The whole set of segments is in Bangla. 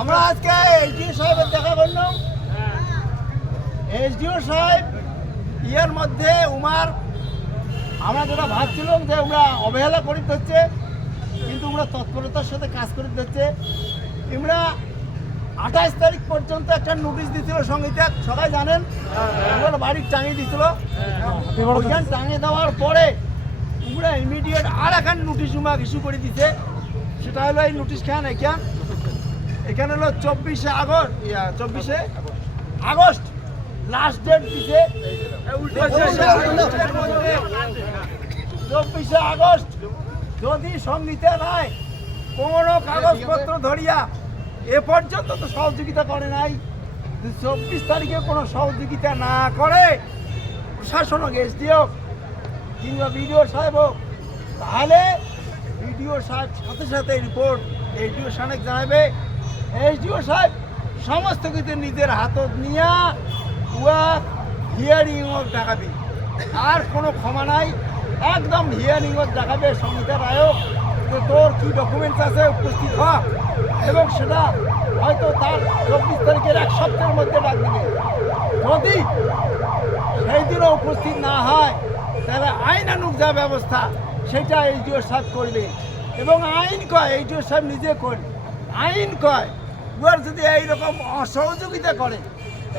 আমরা আজকে এসডিও সাহেবের দেখা করলাম। এসডিও সাহেব ইয়ের মধ্যে উমার আমরা যেটা ভাবছিলাম যে আমরা অবহেলা করে দিচ্ছে, কিন্তু আমরা তৎপরতার সাথে কাজ করে দিচ্ছে। আমরা 28 তারিখ পর্যন্ত একটা নোটিশ দিছিল সঙ্গীতে, সবাই জানেন, আমরা বাড়ির টাঙিয়ে দিছিল। ওইখান টাঙিয়ে দেওয়ার পরে আমরা ইমিডিয়েট আর এখন নোটিশ উমাক ইস্যু করে দিতে। সেটা হলো এই নোটিশ খান এখানে হলো 24শে আগস্ট লাস্ট ডেট দিছে। 24শে আগস্ট যদি সঙ্গীতে নাই কোনো কাগজপত্র ধরিয়া এ পর্যন্ত তো সহযোগিতা করে নাই, 24 তারিখে কোনো সহযোগিতা না করে প্রশাসন হোক, এসডিও কিংবা বিডিও সাহেব হোক, তাহলে বিডিও সাহেব সাথে সাথে রিপোর্ট এসডিও সাহেব জানাবে। এসডিও সাহেব সমস্ত কিছু নিজের হাতত নিয়ে হিয়ারিং ডাকাবে, আর কোনো ক্ষমা নাই, একদম হিয়ারিং ডাকাবে। সংহিতা রায়ক তোর কি ডকুমেন্টস আছে উপস্থিত হ, এবং সেটা হয়তো তার 24 তারিখের এক সপ্তাহের মধ্যে ডাক দিবে। যদি সেই দিনও উপস্থিত না হয় তাহলে আইনানুগ যা ব্যবস্থা সেটা এইচডিও সাহেব করবে। এবং আইন কয় এইচডিও সাহেব নিজে করবে, আইন কয় উহার যদি এইরকম অসহযোগিতা করে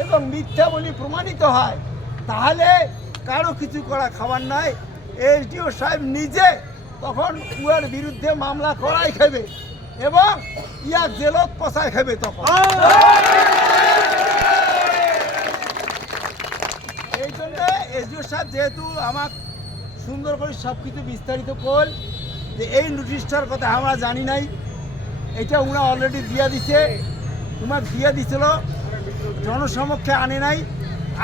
এবং মিথ্যা বলি প্রমাণিত হয় তাহলে কারো কিছু করা খাবার নাই। এইচডিও সাহেব নিজে তখন উহার বিরুদ্ধে মামলা করাই খাবে এবং ইয়া জেলত পচাই খাবে। তখন এই জন্য এসডিও সাহেব যেহেতু আমার সুন্দর করে সব কিছু বিস্তারিত কর যে এই নোটিশটার কথা আমরা জানি নাই, এটা ওরা অলরেডি দিয়া দিছে, তোমার দিয়ে দিছিল, জনসমক্ষে আনে নাই,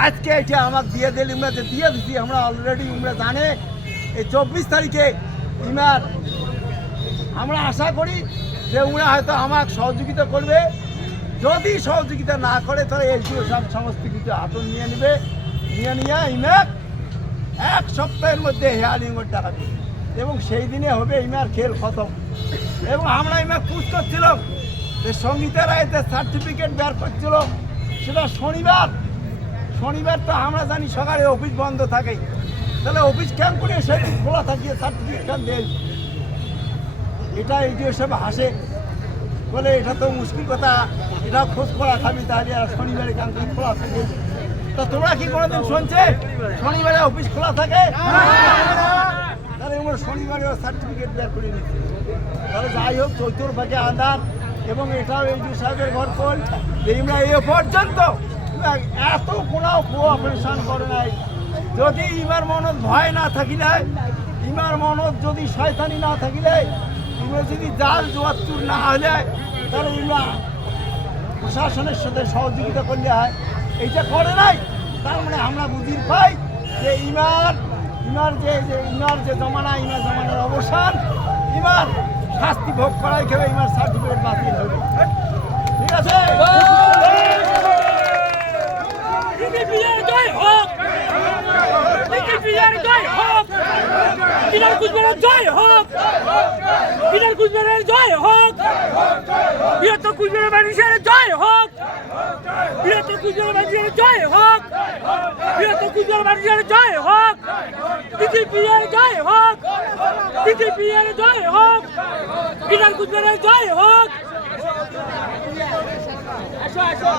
আজকে এটা আমাকে দিয়ে দিলে আমরা যে দিয়ে দিছি আমরা অলরেডি আমরা জানে এই 24 তারিখে ইমার আমরা আশা করি যে ওরা হয়তো আমাকে সহযোগিতা করবে। যদি সহযোগিতা না করে তাহলে এসডিও সাহেব সমস্ত কিছু হাতন নিয়ে নেবে, নিয়ে ইমার 1 সপ্তাহের মধ্যে হেয়ারিং ডাকাবে এবং সেই দিনে হবে ইমার খেল খতম। এবং আমরা ইমার পুষ করছিলাম যে সংগীতা রায়তে সার্টিফিকেট বের করছিল, সেটা শনিবার তো আমরা জানি সকালে অফিস বন্ধ থাকে, তাহলে অফিস কেন করে সেদিন খোলা থাকিয়ে সার্টিফিকেট কেন দেয়? এটা এইচডিও সাহেব হাসে, বলে এটা তো মুশকিল কথা, এটা খোঁজ করা খাবি, তাহলে আর শনিবারে কেন করে খোলা থাকে? তা তোমরা কি কোনোদিন শুনছে শনিবারে অফিস খোলা থাকে? তাহলে আমরা শনিবারে সার্টিফিকেট বের করে নিচ্ছি। তাহলে যাই হোক, চৈতর ভাগে আদার এবং এটাও এইচডিও সাহেবের ঘর কোল আমরা এ পর্যন্ত এত কোনো কোঅপারেশন করে নাই। যদি ইমার মনত ভয় না থাকিলে, ইমার মনত যদি শয়তানি না থাকিলে, ইমার যদি জাল জোয়াত্তুর না হলে, তাহলে ইমা প্রশাসনের সাথে সহযোগিতা করলে হয়, এইটা করে নাই। তার মানে আমরা বুঝির পাই যে ইমার যে জমানা, ইমার জমানার অবসান, ইমার শাস্তি ভোগ করাই খেয়ে ইমার সার্টিফিকেট বাতিল হবে। ঠিক আছে? বিনার কুচবিহারের জয় হোক, বিনার কুচবিহারের জয় হোক, বৃহত্তর কুচবিহারের মানুষের জয় হোক, বৃহত্তর কুচবিহারের মানুষের জয় হোক, বৃহত্তর কুচবিহারের মানুষের জয় হোক, বিজেপির জয় হোক, বিজেপির জয় হোক, বিনার কুচবিহারের জয় হোক। আসো আসো।